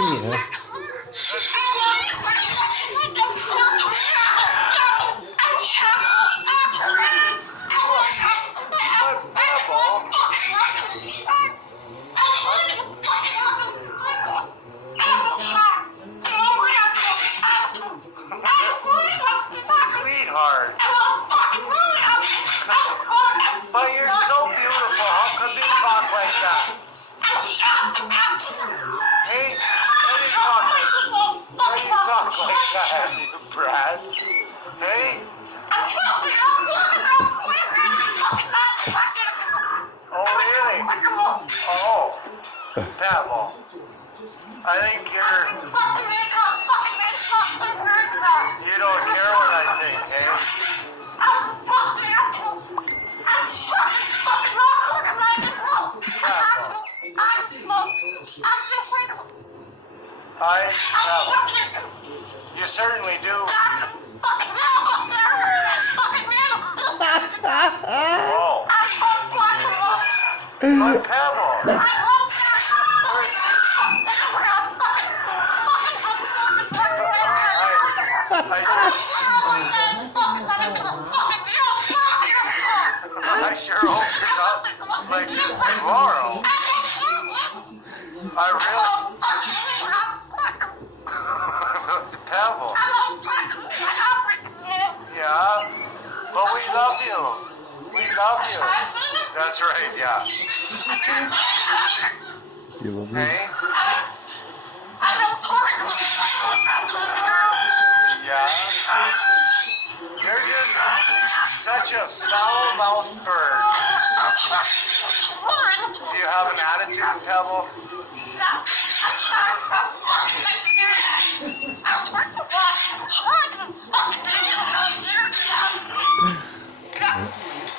to me, huh? Sweetheart. But you're so beautiful. How come you talk like that? Hey, why do you talk like that, you brat? Hey? Oh, really? Oh, Pebble. I think you don't care what I think, eh? You certainly do. Oh. But Pebble. I sure hope you're not like this tomorrow. I really... Pebble. Yeah, but we love you. We love you. That's right, yeah. You love me? Hey? Yeah? You're just such a foul-mouthed bird. Do you have an attitude, Pebble?